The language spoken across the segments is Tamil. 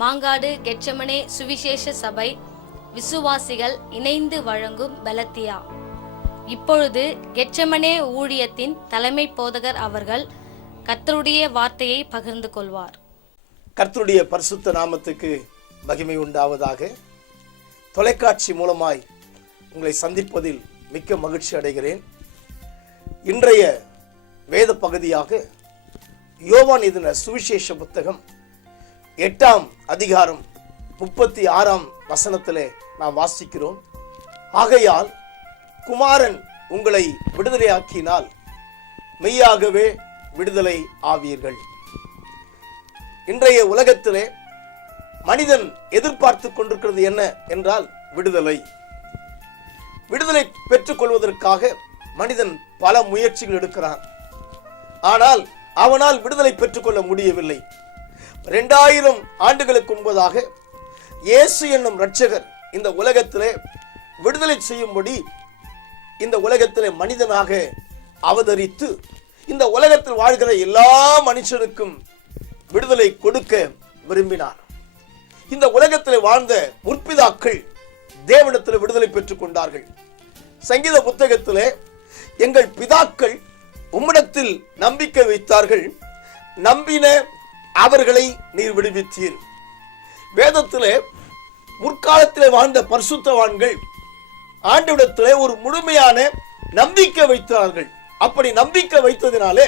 மாங்காடு கெட்சமனே சுவிசேஷ சபை விசுவாசிகள் இணைந்து வழங்கும் பெலத்தியா. இப்பொழுது கெட்சமனே ஊழியத்தின் தலைமை போதகர் அவர்கள் கர்த்தருடைய வார்த்தையை பகிர்ந்து கொள்வார். கர்த்தருடைய பரிசுத்த நாமத்துக்கு மகிமை உண்டாவதாக. தொலைக்காட்சி மூலமாய் உங்களை சந்திப்பதில் மிக்க மகிழ்ச்சி அடைகிறேன். இன்றைய வேத பகுதியாக யோவான் எழுதின சுவிசேஷ புத்தகம் 8ஆம் அதிகாரம் 36ஆம் வசனத்திலே நாம் வாசிக்கிறோம். ஆகையால் குமாரன் உங்களை விடுதலையாக்கினால் மெய்யாகவே விடுதலை ஆவீர்கள். இன்றைய உலகத்திலே மனிதன் எதிர்பார்த்து கொண்டிருக்கிறது என்ன என்றால் விடுதலை. விடுதலை பெற்றுக் கொள்வதற்காக மனிதன் பல முயற்சிகள் எடுக்கிறான். ஆனால் அவனால் விடுதலை பெற்றுக்கொள்ள முடியவில்லை. 2000 ஆண்டுகளுக்கு முன்பதாக இயேசு என்னும் இரட்சகர் இந்த உலகத்திலே விடுதலை செய்யும்படி இந்த உலகத்திலே மனிதனாக அவதரித்து இந்த உலகத்தில் வாழ்கிற எல்லா மனுஷனுக்கும் விடுதலை கொடுக்க விரும்பினார். இந்த உலகத்தில் வாழ்ந்த முற்பிதாக்கள் தேவனிடத்தில் விடுதலை பெற்றுக் கொண்டார்கள். சங்கீத புத்தகத்திலே எங்கள் பிதாக்கள் உம்மிடத்தில் நம்பிக்கை வைத்தார்கள், நம்பின அவர்களை நீர் விடுவித்தீர். வேதத்திலே முற்காலத்திலே வாழ்ந்த பரிசுத்தவான்கள் ஆண்டவரிடத்திலே ஒரு முழுமையான நம்பிக்கை வைத்தார்கள். அப்படி நம்பிக்கை வைத்ததினாலே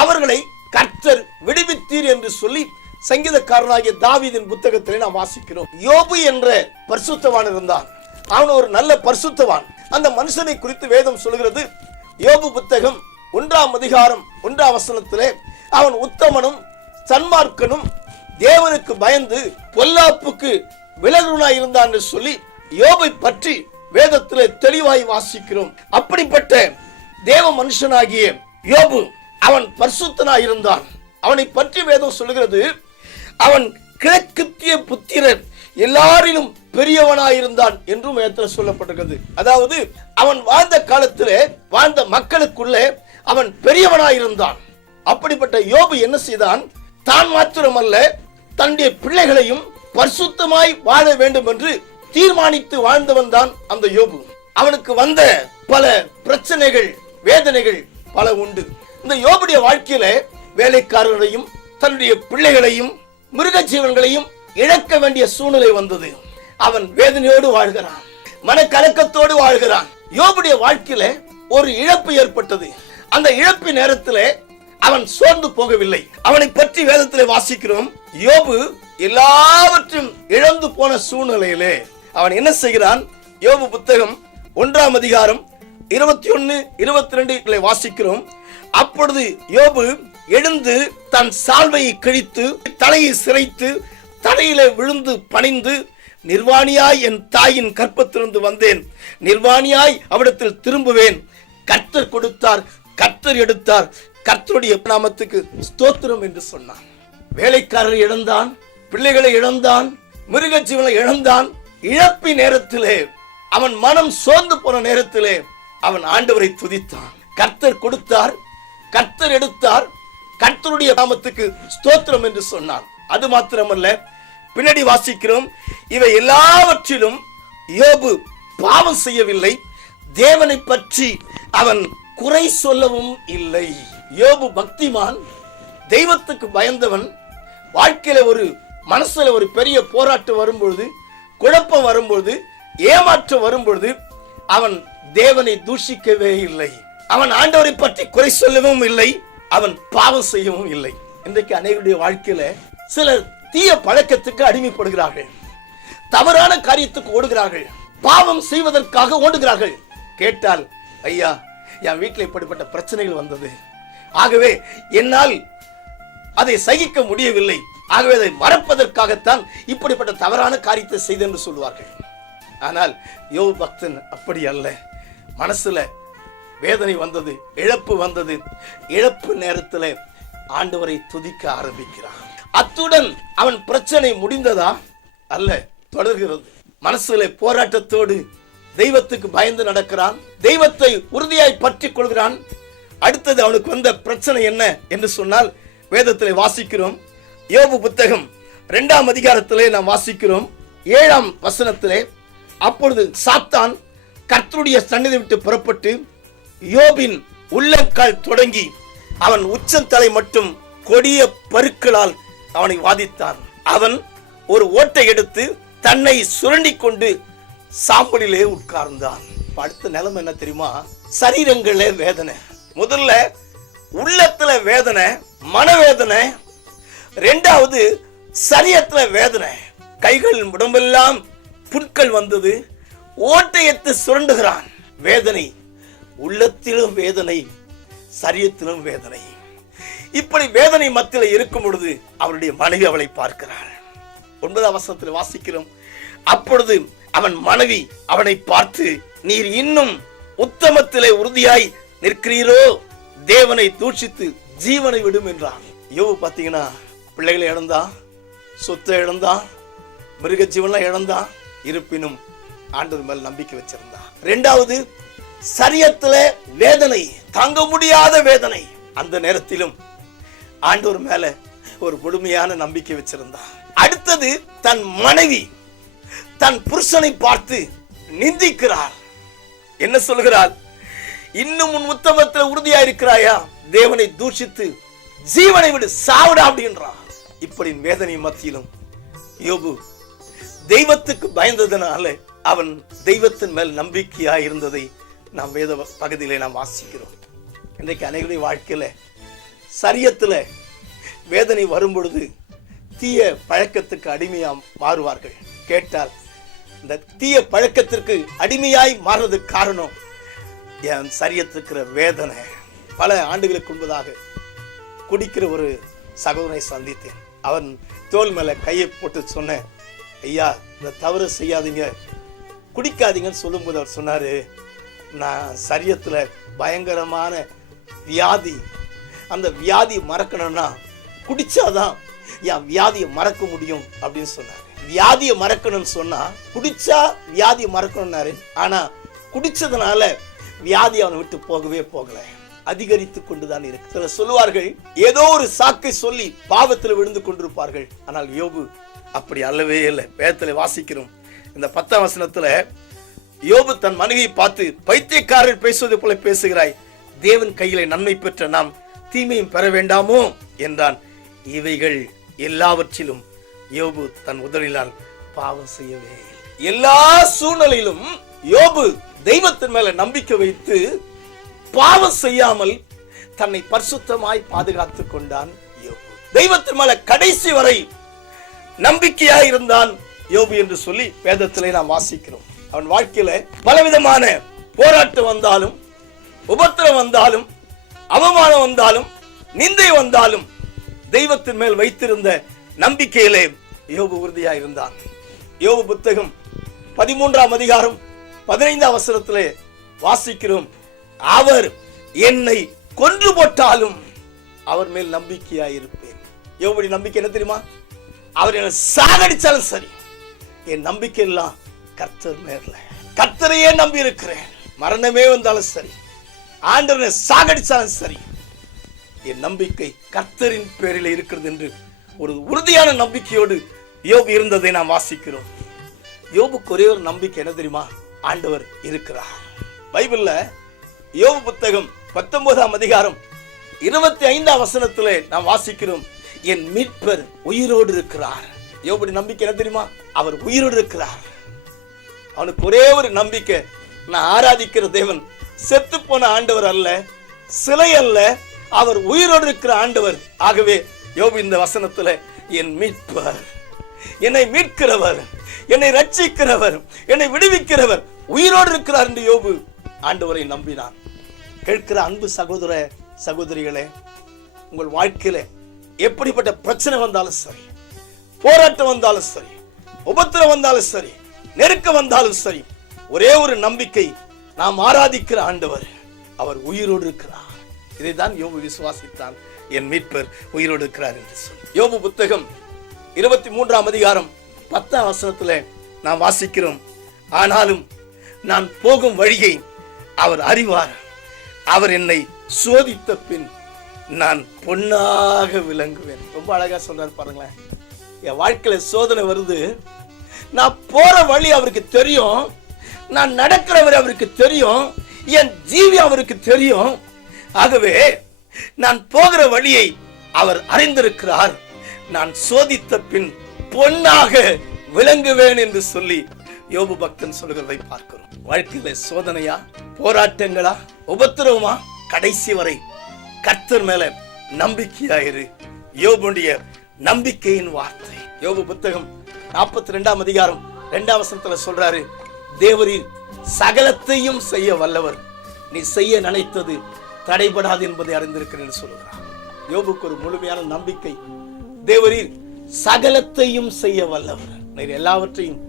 அவர்களை கர்த்தர் விடுவித்தீர் என்று சொல்லி சங்கீதக்காரனாகிய தாவீதின் புத்தகத்திலே நாம் வாசிக்கிறோம். யோபு என்ற பரிசுத்தவான் இருந்தான். அவன் ஒரு நல்ல பரிசுத்தவான். அந்த மனுஷனை குறித்து வேதம் சொல்கிறது. யோபு புத்தகம் 1ஆம் அதிகாரம் 1ஆம் வசனத்திலே அவன் உத்தமனும் சன்மார்க்கனும் தேவனுக்கு பயந்து பொல்லாப்புக்கு விலகுனாய் இருந்தான் என்று சொல்லி யோபை பற்றி வேதத்திலே தெளிவாய் வாசிக்கிறோம். அப்படிப்பட்ட தேவ மனுஷனாகிய யோபு அவன் பரிசுத்தனாய் இருந்தான். அவனை பற்றி வேதம் சொல்லுகிறது, அவன் கிழக்கித்திய புத்திரர் எல்லாரிலும் பெரியவனாயிருந்தான் என்றும் வேதத்தில் சொல்லப்பட்டிருக்கிறது. அதாவது அவன் வாழ்ந்த காலத்திலே வாழ்ந்த மக்களுக்குள்ளே அவன் பெரியவனாயிருந்தான். அப்படிப்பட்ட யோபு என்ன செய்தான்? தான் மாத்திரமல்ல தன்னுடைய பிள்ளைகளையும் பரிசுத்தமாய் வாழ வேண்டும் என்று தீர்மானித்து வாழ்ந்தவன் தான் அந்த யோபு. அவனுக்கு வந்த பல பிரச்சனைகள் வேதனைகள் பல உண்டு. இந்த யோபுடைய வாழ்க்கையில வேலைக்காரர்களையும் தன்னுடைய பிள்ளைகளையும் மிருக ஜீவன்களையும் இழக்க வேண்டிய சூழ்நிலை வந்தது. அவன் வேதனையோடு வாழ்கிறான், மனக்கலக்கத்தோடு வாழ்கிறான். யோபுடைய வாழ்க்கையில ஒரு இழப்பு ஏற்பட்டது. அந்த இழப்பு நேரத்தில் அவன் சோர்ந்து போகவில்லை. அவனை பற்றி வேதத்திலே வாசிக்கிறோம். யோபு எல்லாவற்றையும் இழந்து போன சூழ்நிலையிலே அவன் என்ன செய்கிறான்? யோபு புத்தகம் 1ஆம் அதிகாரம் 21, 22 வாசிக்கிறோம். அப்பொழுது யோபு எழுந்து தன் சால்வையை கிழித்து தலையை சிரைத்து தலையிலே விழுந்து பணிந்து, நிர்வாணியாய் என் தாயின் கற்பத்திலிருந்து வந்தேன், நிர்வாணியாய் அவிடத்தில் திரும்புவேன். கர்த்தர் கொடுத்தார், கர்த்தர் எடுத்தார், கர்த்தருடைய நாமத்துக்கு ஸ்தோத்திரம் என்று சொன்னான். வேலைக்காரரை இழந்தான், பிள்ளைகளை இழந்தான், மிருக ஜீவனை இழந்தான். இழப்பின் நேரத்திலே அவன் மனம் சோர்ந்து போன நேரத்திலே அவன் ஆண்டவரை துதித்தான். கர்த்தர் கொடுத்தார், கர்த்தர் எடுத்தார், கர்த்தருடைய நாமத்துக்கு ஸ்தோத்திரம் என்று சொன்னான். அது மாத்திரமல்ல, பின்னாடி வாசிக்கிறோம், இவை எல்லாவற்றிலும் யோபு பாவம் செய்யவில்லை, தேவனை பற்றி அவன் குறை சொல்லவும் இல்லை. யோபு பக்திமான், தெய்வத்துக்கு பயந்தவன். வாழ்க்கையில ஒரு மனசுல ஒரு பெரிய போராட்டம் வரும்பொழுது, குழப்பம் வரும்பொழுது, ஏமாற்றம் வரும்பொழுது அவன் தேவனை தூஷிக்கவே இல்லை. அவன் ஆண்டவரை பற்றி குறை சொல்லவும் இல்லை, அவன் பாவம் செய்யவும் இல்லை. இன்றைக்கு அநேகருடைய வாழ்க்கையில சிலர் தீய பழக்கத்துக்கு அடிமைப்படுகிறார்கள், தவறான காரியத்துக்கு ஓடுகிறார்கள், பாவம் செய்வதற்காக ஓடுகிறார்கள். கேட்டால், ஐயா என் வீட்டில் இப்படிப்பட்ட பிரச்சனைகள் வந்தது, ஆகவே என்னால் அதை சகிக்க முடியவில்லை, ஆகவே அதை மறப்பதற்காகத்தான் இப்படிப்பட்ட தவறான காரியத்தை செய்து என்று சொல்வார்கள். ஆனால் யோபு பக்தன் அப்படி அல்ல. மனசுல வேதனை வந்தது, இழப்பு வந்தது, இழப்பு நேரத்தில் ஆண்டவரை துதிக்க ஆரம்பிக்கிறான். அத்துடன் அவன் பிரச்சனை முடிந்ததா? அல்ல, தொடர்கிறது. மனசுல போராட்டத்தோடு தெய்வத்துக்கு பயந்து நடக்கிறான், தெய்வத்தை உறுதியாய் பற்றிக் கொள்கிறான். அடுத்தது அவனுக்கு வந்த பிரச்சனை என்ன என்று சொன்னால் வேதத்தில் வாசிக்கிறோம். யோபு புத்தகம் 2ஆம் அதிகாரத்திலே நாம் வாசிக்கிறோம் 7ஆம் வசனத்திலே, அப்பொழுது சாத்தான் கர்த்தருடைய சந்நிதி விட்டு புறப்பட்டு யோபின் உள்ளங்கால் தொடங்கி அவன் உச்சந்தலை மட்டும் கொடிய பருக்களால் அவனை வாதித்தான். அவன் ஒரு ஓட்டை எடுத்து தன்னை சுரண்டி கொண்டு சாம்பலிலே உட்கார்ந்தான். அடுத்த நிலைமை என்ன தெரியுமா? சரீரங்களே வேதனை. முதல்ல உள்ளத்துல வேதனை, மனவேதனை. 2வது சரீரத்துல வேதனை. கைகள் உடம்பெல்லாம் புண்கள் வந்தது. ஓட்டையத்து சுரண்டுகிறான். வேதனை, உள்ளத்திலும் வேதனை, சரீரத்திலும் வேதனை. இப்படி வேதனை மத்தியில் இருக்கும் பொழுது அவருடைய மனைவி அவளை பார்க்கிறாள். 9ஆம் வசனத்தில் வாசிக்கிறோம், அப்பொழுது அவன் மனைவி அவனை பார்த்து, நீர் இன்னும் உத்தமத்திலே உறுதியாய் நிற்கிறீரோ, தேவனை தூஷித்து ஜீவனை விடும் என்றான். யோபு பார்த்தீங்கன்னா பிள்ளைகளை இழந்தான், சொத்தை இழந்தான், மிருக ஜீவனை இழந்தான். இருப்பினும் ஆண்டவர் மேல் நம்பிக்கை வச்சிருந்தான். 2வது சரீரத்துல வேதனை, தாங்க முடியாத வேதனை. அந்த நேரத்திலும் ஆண்டவர் மேல ஒரு முழுமையான நம்பிக்கை வச்சிருந்தான். அடுத்தது தன் மனைவி தன் புருஷனை பார்த்து நிந்திக்கிறார். என்ன சொல்கிறார்? இன்னும் உன் உத்தமத்தில் உறுதியா இருக்கிறாயா, தேவனை தூஷித்து ஜீவனை விடு, சாவுடா அப்படின்றான். இப்படி வேதனை மத்தியிலும் யோபு தெய்வத்துக்கு பயந்ததனால அவன் தெய்வத்தின் மேல் நம்பிக்கையா இருந்ததை நாம் வேத பகுதியிலே நாம் வாசிக்கிறோம். இன்றைக்கு அனைவருடைய வாழ்க்கையில சரியத்துல வேதனை வரும் பொழுது தீய பழக்கத்துக்கு அடிமையா மாறுவார்கள். கேட்டால் இந்த தீய பழக்கத்திற்கு அடிமையாய் மாறுறதுக்கு காரணம் என் சரியத்துக்கிற வேதனை. பல ஆண்டுகளுக்கு முன்பதாக குடிக்கிற ஒரு சகோதரனை சந்தித்தேன். அவன் தோல் மேல கையை போட்டு சொன்னேன், ஐயா இந்த தவறு செய்யாதீங்க, குடிக்காதீங்கன்னு சொல்லும்போது அவர் சொன்னாரு, நான் சரியத்துல பயங்கரமான வியாதி, அந்த வியாதி மறக்கணும்னா குடிச்சாதான் என் வியாதியை மறக்க முடியும் அப்படின்னு சொன்னாரு. வியாதியை மறக்கணும்னு சொன்னா குடிச்சா வியாதியை மறக்கணும்னாரு. ஆனா குடிச்சதுனால வியாதி அவனை விட்டு போகவே போகல, அதிகரித்து கொண்டுதான் இருக்கு. சிலர் சொல்லுவார்கள், ஏதோ ஒரு சாக்கை சொல்லி பாவத்தில் விழுந்து கொண்டிருப்பார்கள். ஆனால் யோபு அப்படி அல்லவே இல்லை. வேதத்துல வாசிக்கிறோம், இந்த 10ஆம் வசனத்துல யோபு தன் மனைவியை பார்த்து, பைத்தியக்காரர் பேசுவது போல பேசுகிறாய், தேவன் கையிலே நன்மை பெற்ற நாம் தீமையும் பெற வேண்டாமோ என்றான். இவைகள் எல்லாவற்றிலும் யோபு தன் உதலினால் பாவம் செய்யவே. எல்லா சூழ்நிலையிலும் யோபு தெய்வத்தின் மேல நம்பிக்கை வைத்து பாவம் செய்யாமல் தன்னை பரிசுத்தமாய் பாதுகாத்துக் கொண்டான் யோபு. தெய்வத்தின் மேல கடைசி வரை நம்பிக்கையாய் இருந்தான் யோபு என்று சொல்லி வேதத்திலே நாம் வாசிக்கிறோம். அவன் வாழ்க்கையில பலவிதமான போராட்டம் வந்தாலும், உபத்திரம் வந்தாலும், அவமானம் வந்தாலும், நிந்தை வந்தாலும் தெய்வத்தின் மேல் வைத்திருந்த நம்பிக்கையிலே யோபு உறுதியா இருந்தான். யோபு புத்தகம் 13ஆம் அதிகாரம் 15ஆம் வசனத்திலே வாசிக்கிறோம், அவர் என்னை கொன்று போட்டாலும் அவர் மேல் நம்பிக்கையாய் இருப்பேன். யோபுடைய நம்பிக்கை என்ன தெரியுமா? அவர் என்னை சாகடிச்சாலும் சரி, என் நம்பிக்கை எல்லாம் கர்த்தர் மேல, கர்த்தரையே நம்பி இருக்கிறேன். மரணமே வந்தாலும் சரி, ஆண்டவரை சாகடிச்சாலும் சரி, என் நம்பிக்கை கர்த்தரின் பேரில் இருக்கிறது என்று ஒரு உறுதியான நம்பிக்கையோடு யோபு இருந்ததை நாம் வாசிக்கிறோம். யோபுக்கு ஒரே ஒரு நம்பிக்கை என்ன தெரியுமா? ஆண்டவர் இருக்கிறார். பைபிள்ல யோபு புத்தகம் 19ஆம் அதிகாரம் 25ஆம் வசனத்திலே நாம் வாசிக்கிறோம், என் மீட்பர் உயிரோடு இருக்கிறார். யோபுடைய நம்பிக்கை என்ன தெரியுமா? அவர் உயிரோடு இருக்கிறார். அவனுக்கு ஒரே ஒரு நம்பிக்கை, நான் ஆராதிக்கிற தேவன் செத்து போன ஆண்டவர் அல்ல, சிலை அல்ல, அவர் உயிரோடு இருக்கிற ஆண்டவர். ஆகவே யோபு இந்த வசனத்துல, என் மீட்பர், என்னை மீட்கிறவர், என்னை ரட்சிக்கிறவர், என்னை விடுவிக்கிறவர் உயிரோடு இருக்கிறார் என்று யோபு ஆண்டவரை நம்பினான். கேட்கிற அன்பு சகோதர சகோதரிகளே, உங்கள் வாழ்க்கையில எப்படிப்பட்ட பிரச்சனை வந்தாலும் சரி, போராட்டம் வந்தாலும் சரி, உபத்திரம் வந்தாலும் சரி, நெருக்கம் வந்தாலும் சரி, ஒரே ஒரு நம்பிக்கை, நாம் ஆராதிக்கிற ஆண்டவர் அவர் உயிரோடு இருக்கிறார். இதைதான் யோபு விசுவாசித்தான், என் மீட்பர் உயிரோடு இருக்கிறார் என்று சொல்லி. யோபு புத்தகம் 23ஆம் அதிகாரம் 10ஆம் வசனத்துல நாம் வாசிக்கிறோம், ஆனாலும் நான் போகும் வழியை அவர் அறிவார், அவர் என்னை சோதித்த பின் நான் பொன்னாக விளங்குவேன். ரொம்ப அழகா சொல்றாரு பாருங்களேன். என் வாழ்க்கையில சோதனை வருது, நான் போற வழி அவருக்கு தெரியும், நான் நடக்கிற வழி அவருக்கு தெரியும், என் ஜீவி அவருக்கு தெரியும். ஆகவே நான் போகிற வழியை அவர் அறிந்திருக்கிறார். நான் சோதித்த பின் பொன்னாக விளங்குவேன் என்று சொல்லி யோபு பக்தன் சொல்கிறதை பார்க்கிறோம். வாழ்க்கையில சோதனையா, போராட்டங்களா, உபத்திரவமா, கடைசி வரை கர்த்தர் மேல நம்பிக்கையாயிரு. யோபுடைய நம்பிக்கையின் வார்த்தை. யோபு புத்தகம் 42 அதிகாரம் 2 வசனத்துல சொல்றாரு, தேவரீர் சகலத்தையும் செய்ய வல்லவர், நீ செய்ய நினைத்தது தடைபடாது என்பதை அறிந்திருக்கிறேன் சொல்லுகிறார். யோபுக்கு ஒரு முழுமையான நம்பிக்கை. தேவரீர் சகலத்தையும் செய்ய வல்லவர், நீர் எல்லாவற்றையும்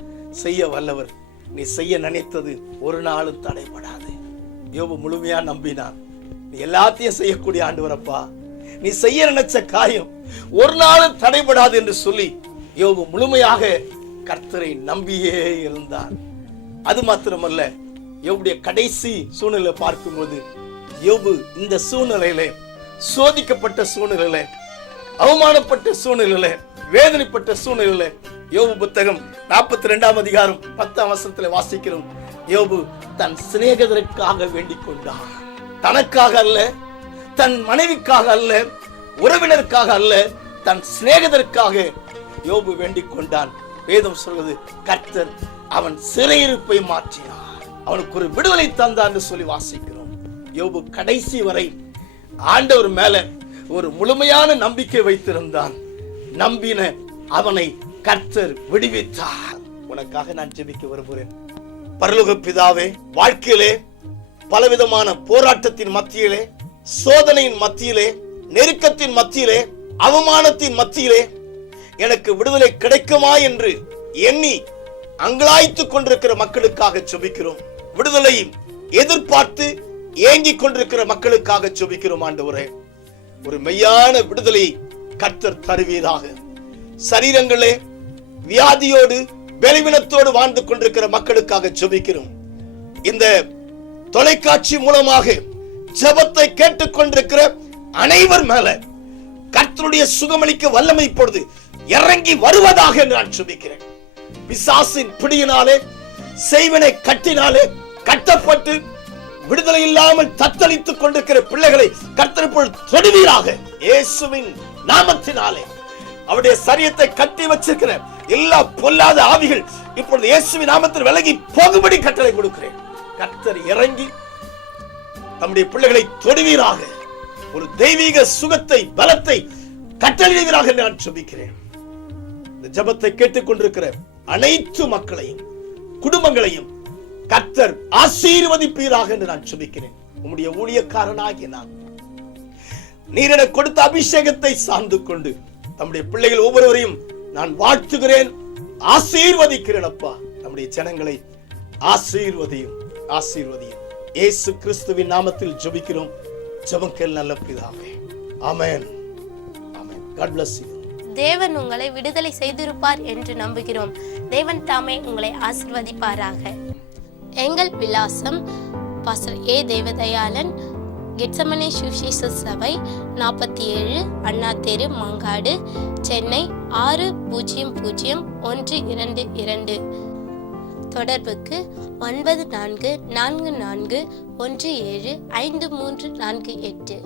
செய்ய வல்லவர், நீ செய்ய நினைத்தது ஒரு நாளும் தடைபடாது. யோபு முழுமையா நம்பினான். நீ எல்லாத்தையும் செய்யக்கூடிய ஆண்டவரப்பா, நீ செய்ய நினைச்ச காரியம் ஒரு நாளும் தடைபடாது என்று சொல்லி யோபு முழுமையாக கர்த்தரை நம்பியே இருந்தார். அது மாத்திரமல்ல, யோபுடைய கடைசி சூழ்நிலை பார்க்கும்போது, யோபு இந்த சூழ்நிலையில, சோதிக்கப்பட்ட சூழ்நிலையில, அவமானப்பட்ட சூழ்நிலையில, வேதனைப்பட்ட சூழ்நிலையில, யோபு புத்தகம் 42 அதிகாரம் 10 வசனத்துல வாசிக்கிறோம். யோபு தன் சிநேகிதருக்காக வேண்டிக் கொண்டான். தனக்காக அல்ல, தன் மனைவிக்காக அல்ல, உறவினருக்காக அல்ல, தன் சிநேகிதருக்காக யோபு வேண்டிக் கொண்டான். வேதம் சொல்வது, கர்த்தர் அவன் சிறையிருப்பை மாற்றினார், அவனுக்கு ஒரு விடுதலை தந்தான் என்று சொல்லி வாசிக்கிறோம். யோபு கடைசி வரை ஆண்டவர் மேல ஒரு முழுமையான நம்பிக்கை வைத்திருந்தான். நம்பின அவனை கர்த்தர் விடுவித்தார். உனக்காக நான் ஜெபிக்க விரும்புகிறேன். பரலோக பிதாவே, வாழ்க்கையிலே பலவிதமான போராட்டத்தின் மத்தியிலே, சோதனையின் மத்தியிலே, நெருக்கத்தின் மத்தியிலே, அவமானத்தின் மத்தியிலே எனக்கு விடுதலை கிடைக்குமா என்று எண்ணி அங்கலாய்த்துக் கொண்டிருக்கிற மக்களுக்காக ஜெபிக்கிறோம். விடுதலை எதிர்பார்த்து ஏங்கிக் கொண்டிருக்கிற மக்களுக்காக ஜெபிக்கிறோம். ஆண்டவரே, ஒரு மெய்யான விடுதலை கர்த்தர் தருவீராக. சரீரங்களே வியாதியோடு பலவீனத்தோடு வாழ்ந்து கொண்டிருக்கிற மக்களுக்காக ஜெபிக்கிறோம். இந்த தொலைக்காட்சி மூலமாக ஜெபத்தை கேட்டுக் கொண்டிருக்கிற அனைவர் மேல கர்த்தருடைய சுகமளிக்க வல்லமை இப்பொழுது இறங்கி வருவதாக என்று நான் ஜெபிக்கிறேன். பிசாசின் பிடியினாலே, செய்வனை கட்டினாலே கட்டப்பட்டு விடுதலை இல்லாமல் தத்தளித்துக் கொண்டிருக்கிற பிள்ளைகளை கர்த்தர் இப்பொழுது தொடுவீராக. இயேசுவின் நாமத்தினாலே அவருடைய சரீரத்தை கட்டி வச்சிருக்கிற எல்லா பொல்லாத ஆவிகள் இப்பொழுது இயேசுவின் நாமத்தில் விலகி போகும்படி கட்டளை கொடுக்கிறேன். கர்த்தர் இறங்கி நம்முடைய பிள்ளைகளை தொடுவீராக. ஒரு தெய்வீக சுகத்தை, பலத்தை கட்டளையிடுவீராக என்று நான் ஜெபிக்கிறேன். இந்த ஜெபத்தை கேட்டுக் கொண்டிருக்கிற அனைத்து மக்களையும், குடும்பங்களையும் கர்த்தர் ஆசீர்வதிப்பீராக என்று நான் ஜெபிக்கிறேன். உம்முடைய ஊழியக்காரனாகிய நான் நீர் எனக்கு கொடுத்த அபிஷேகத்தை சார்ந்து கொண்டு நம்முடைய பிள்ளைகள் ஒவ்வொருவரையும் நான் வாழ்த்துகிறேன், ஆசீர்வதிக்கிறேன். அப்பா, நம்முடைய ஜனங்களை ஆசீர்வதியும், ஆசீர்வதியும். இயேசு கிறிஸ்துவின் நாமத்தில் ஜெபிக்கிறோம். ஜெபங்கள் நல்ல பிதாவே. ஆமென். ஆமென். God bless you. தேவன் உங்களை விடுதலை செய்திருப்பார் என்று நம்புகிறோம். தேவன் தாமே உங்களை ஆசீர்வதிப்பாராக. எங்கள் விலாசம் பாஸ்டர் ஏ தேவதயாளன், கெத்சமனே சுவிசேஷ சபை, 47 அண்ணா தெரு, மாங்காடு, சென்னை 600122. தொடர்புக்கு 9444175348.